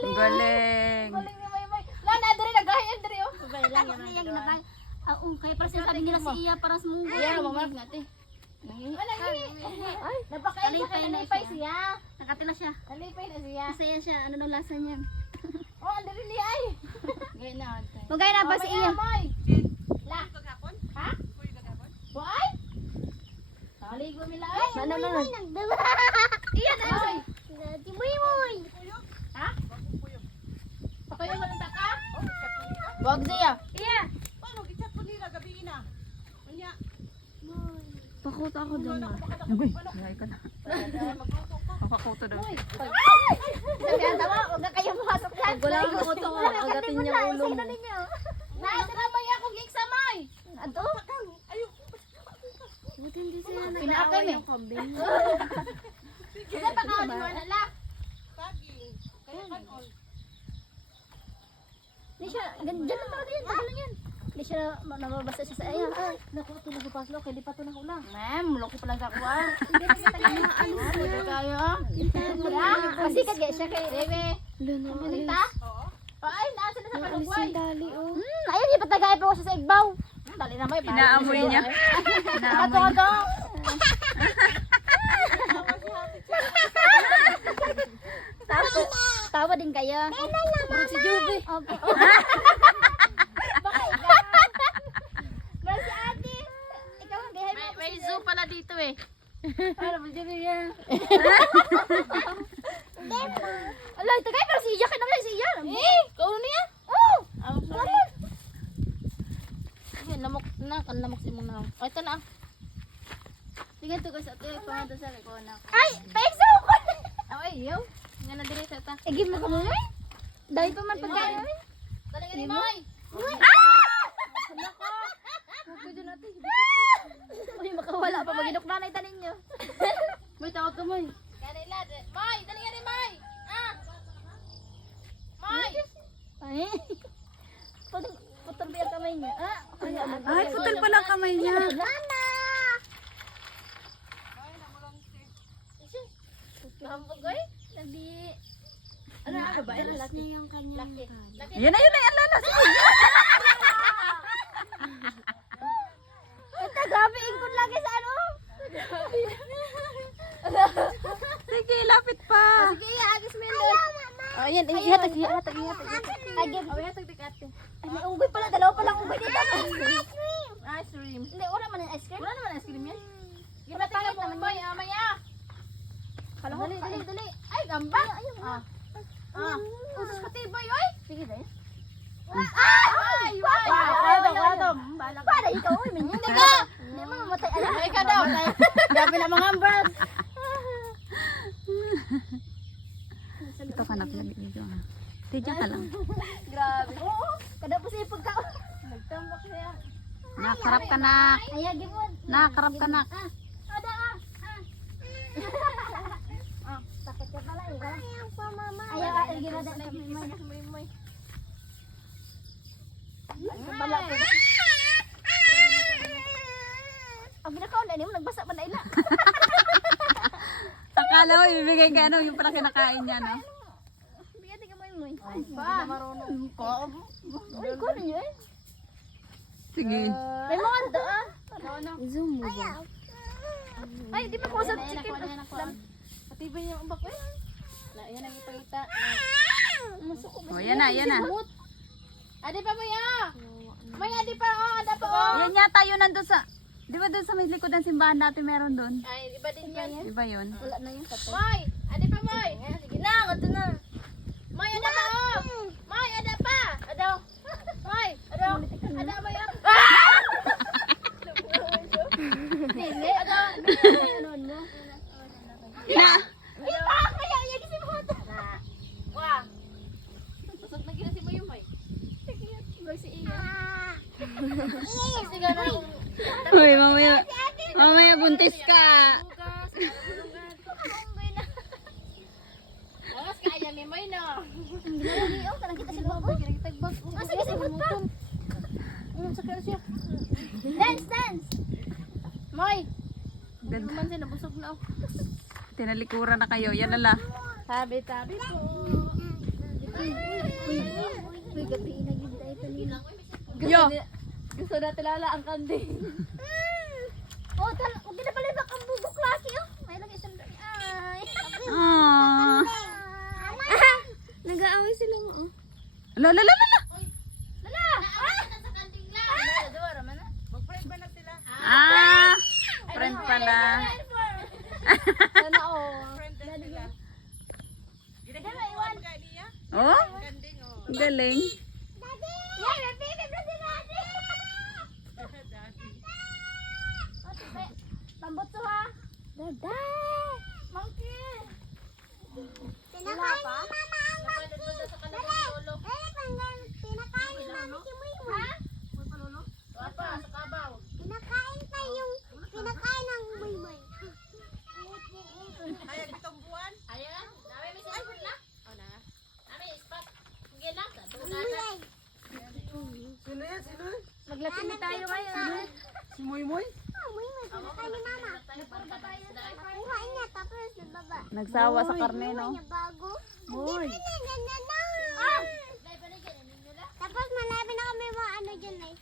Galing. Galing ni Maymay. Lana, diri nagahian diri oh. Sabay lang yan. Kaya para sinasabi nila si Iya para sumugo. Iya, mama ngati. Wala ni. Ay, napakain siya kay nalipay siya. Nakatila siya. Nalipay na siya. Masaya siya. Ano daw lasa niya? Oh, andiri ni ay. Gaya na. Magaya na ba si Iya? May. La. Ha? Boy? Naligo nila ay. Ano? Iya na ay. Si Moy. Ha? Papayo mo ng taka? Wag siya. Iya. Pakuta ako doon na. Uy, buhay ka na. Papakuto daw. Sabi ang tawa, huwag na kayo pumasok dyan. Wala akong kuto ko. Agatin niya ang ulo mo. Naasramay ako gigsamay. Ato? Buti hindi sila Pinaakay nag-aaway eh. yung kambing. Kasi pagkawin mo na lang. Hindi siya, dyan lang talaga yan. Tagal lang yan. Hindi siya nababasa siya sa ayan. Ay, naku, ito nagpapaslo. Kaya di pa ito nakulang. Ma'am, loko pa lang sa kuha. Pwede kayo. Kasi kagaya siya kay... Bebe. Ganita? Ay, nasa na sa kalugway. Ayun, ipatagay pa ko siya sa igbaw. Dali na may. Inaamoy niya. Inaamoy niya. Tawa din kayo. Bro si Juby. Opo. Bro si ate. Ikaw ang gahay mo. May zoo pala dito eh. Ano ba dyan yan? Ala, ito kayo pero si Iya. Kaya naman si Iya. Eh, kau niya? Oh! Oh, sorry. Ay, lamok na. Lamok si mo na. Oh, ito na. Tingnan to guys. Ito yung pangado sa likona. Ay, paigso ko. Ay, yo. Nga na dire sa ta. Igi mo ka mo eh. Dahil pa man pagkain. Dali ka ni Moy. Uy, makawala pa. Maginok na na itanin nyo. Moy, tawag ka Moy. Kanila. Moy, dali ka ni Moy. Ah. Moy. Ay. Putol ba yung kamay niya? Ah, Ay, putol pala ang kamay niya. Lana! Nahambog ay. Labi. Ano ang babae? Alas niya yung kanyang Laki. Yan na, yan lalas. Ito, grabe. Ingkod lagi sa ano? Sige, lapit pa. Sige, agis mo yun. Oh, yan. Ihatag. Agin. Oh, yatag dikate. Ay, may unggoy pala. Dalawa palang unggoy dito. Ice cream. Hindi, wala man yung ice cream. Wala naman ice cream yan. Gipatay mo Moy, amaya. Dali. Ay, gamba. Ayun. Usas ka tibay, oy. Sige, dali. Ay, wala. Balang. Para ikaw, uy, minyo. Hindi ka. Hindi mo mamatay. Ay, Ay ka daw. Grabe na mga ambras. Ito ka na pinag-video. Tidyo ka lang. Grabe. Oo. Kada po siya pagka... Nagtambak siya. Nakarap ka na. Ayagi mo. Nakarap ka na. Ada. Takot ka pala. Ayaw pa, mama. Ayaw ka. Ayaw ka. Moy. Bala po. Ang ginakaon na mo, nagbasa pa na ila. Akala mo, ibibigay ka ano, yung pala kinakain niya, no? Bigyan ka mo yung Ay, pa. Marunong ko. Uy, ko na nyo eh. Sige. May mga ando ah. Ano? Zoom mo ba? Ay, di pa ko sa chicken. Patibay niya ang umbak eh. Yan ang ipakita. Masok ko. O, yan na, yan na. Adi pa mo ya. May adi pa oh, ada pa oh. Yan yata yun nandun sa... Di ba doon sa may likod ng simbahan natin meron doon? Ay, iba din yan. Di ba yun? Wala na yung kato. Moy, adi pa Moy. Sige na, ito na. Moy, ada pa oh. Moy, ada pa. Ado. Moy, ado. Ada ba yan? Dili. Ado. Ano mo? Na! Ipa! Kaya yan kasi mo. Wah. Busog na gina si Moy Moy. Sige si Iya. Sige na. Uy, mamaya. Mamaya buntis ka. Bukas. Awas kaya ni Moy no. Ginalagi oh, kanang kita sa babo. Tagbag. Ah, sige, sige pa. Ano sa kanya siya? Dance. Moy. Ganda. Man siya nabusog na oh. Tinalikuran na kayo. Yan nala. Tabi po. Uy, gabi inagid tayo ito nila. Yo. Gusto na tilala ang kanding. Oh, huwag na pala ba kang bubok laki, oh. May lagi isang dami. Ay. Ah. Nag-aaway sila mo. Oh. La la la la. la. Lala! Sa kanding lang. Dua raman na. Ah. Friend pala. Sana oh. Oh? Galing. Yan, may baby bro si Daddy! Pambotso ha? Dada! Monkey! Pinakain ni Mama ang monkey! Dali! Pinakain ni Mama si Muymoy. Ha? Apa, sa kabaw. Pinakain pa yung pinakain ng Muymoy. Ayan, dami may cellphone na. Oh na. Dami spot. Sige lang. Muymoy. Maglakimi tayo ngayon. Si Moy Moy. Muymoy, pinakain ni Mama. Kuhain niya tapos nababa. Nagsawa sa karne, no? Niya bago. Moy. Tapos malapit na kami mga ano dyan eh.